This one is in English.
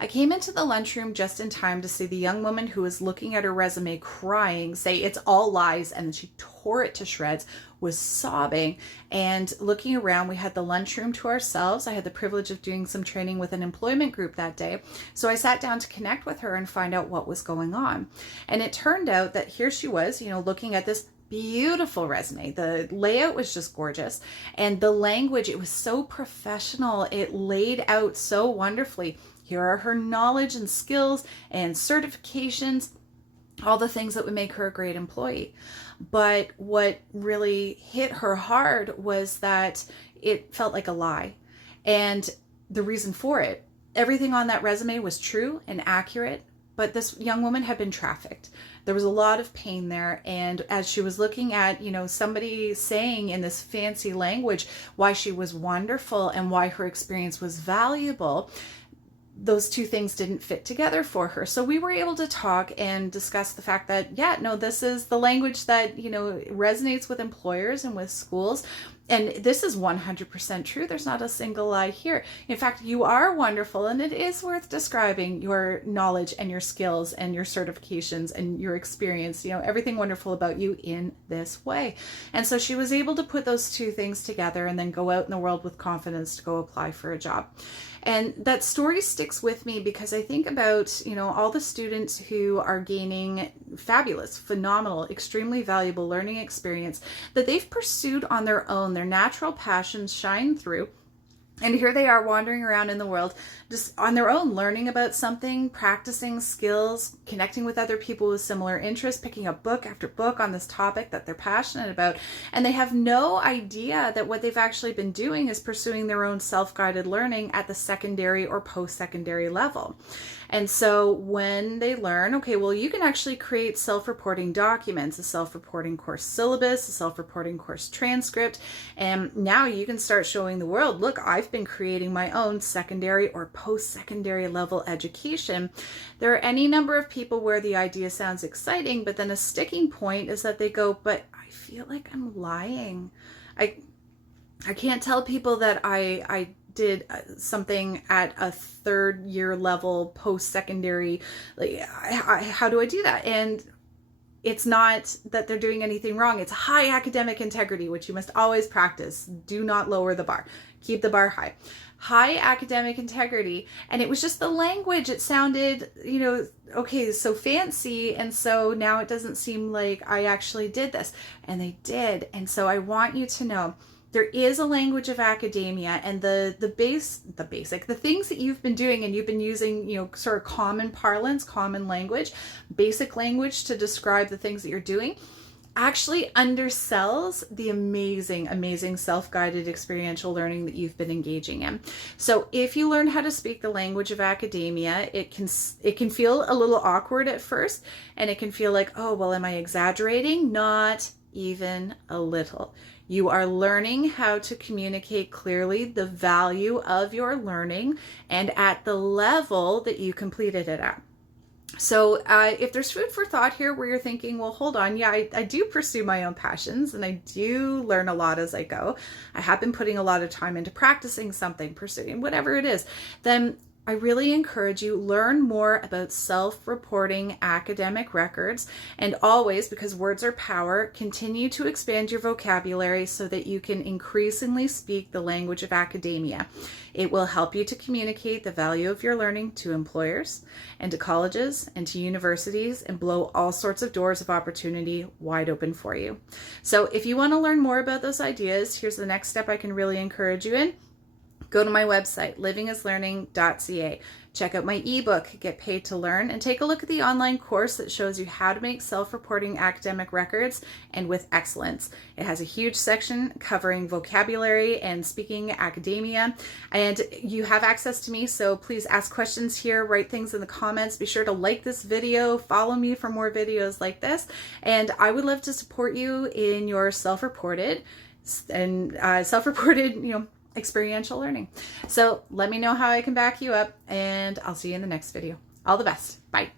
I came into the lunchroom just in time to see the young woman who was looking at her resume crying say it's all lies, and then she tore it to shreds, was sobbing. And looking around, we had the lunchroom to ourselves. I had the privilege of doing some training with an employment group that day. So I sat down to connect with her and find out what was going on. And it turned out that here she was, looking at this beautiful resume. The layout was just gorgeous. And the language, it was so professional. It laid out so wonderfully. Here are her knowledge and skills and certifications, all the things that would make her a great employee. But what really hit her hard was that it felt like a lie. And the reason for it, everything on that resume was true and accurate, but this young woman had been trafficked. There was a lot of pain there. And as she was looking at, somebody saying in this fancy language why she was wonderful and why her experience was valuable, those two things didn't fit together for her. So we were able to talk and discuss the fact that, this is the language that, resonates with employers and with schools. And this is 100% true. There's not a single lie here. In fact, you are wonderful, and it is worth describing your knowledge and your skills and your certifications and your experience, everything wonderful about you in this way. And so she was able to put those two things together and then go out in the world with confidence to go apply for a job. And that story sticks with me because I think about, all the students who are gaining fabulous, phenomenal, extremely valuable learning experience that they've pursued on their own. Their natural passions shine through. And here they are wandering around in the world just on their own, learning about something, practicing skills, connecting with other people with similar interests, picking up book after book on this topic that they're passionate about. And they have no idea that what they've actually been doing is pursuing their own self-guided learning at the secondary or post-secondary level. And so when they learn, okay, well, you can actually create self-reporting documents, a self-reporting course syllabus, a self-reporting course transcript, and now you can start showing the world, look, I've been creating my own secondary or post-secondary level education. There are any number of people where the idea sounds exciting, but then a sticking point is that they go, but I feel like I'm lying. I can't tell people that I did something at a third year level post-secondary. How do I do that? And it's not that they're doing anything wrong. It's high academic integrity, which you must always practice. Do not lower the bar. Keep the bar high. High academic integrity. And it was just the language. It sounded, okay, so fancy. And so now it doesn't seem like I actually did this. And they did. And so I want you to know, there is a language of academia, and the things that you've been doing and you've been using, sort of common parlance, common language, basic language to describe the things that you're doing, actually undersells the amazing, amazing self-guided experiential learning that you've been engaging in. So if you learn how to speak the language of academia, it can feel a little awkward at first, and it can feel like, oh, well, am I exaggerating? Not even a little. You are learning how to communicate clearly the value of your learning and at the level that you completed it at. So if there's food for thought here where you're thinking, well, hold on, I do pursue my own passions and I do learn a lot as I go. I have been putting a lot of time into practicing something, pursuing whatever it is, then I really encourage you, learn more about self-reporting academic records, and always, because words are power, continue to expand your vocabulary so that you can increasingly speak the language of academia. It will help you to communicate the value of your learning to employers and to colleges and to universities and blow all sorts of doors of opportunity wide open for you. So if you want to learn more about those ideas, here's the next step I can really encourage you in. Go to my website, livingislearning.ca. Check out my ebook, Get Paid to Learn, and take a look at the online course that shows you how to make self-reporting academic records and with excellence. It has a huge section covering vocabulary and speaking academia, and you have access to me, so please ask questions here, write things in the comments. Be sure to like this video, follow me for more videos like this, and I would love to support you in your self-reported, experiential learning. So let me know how I can back you up, and I'll see you in the next video. All the best. Bye.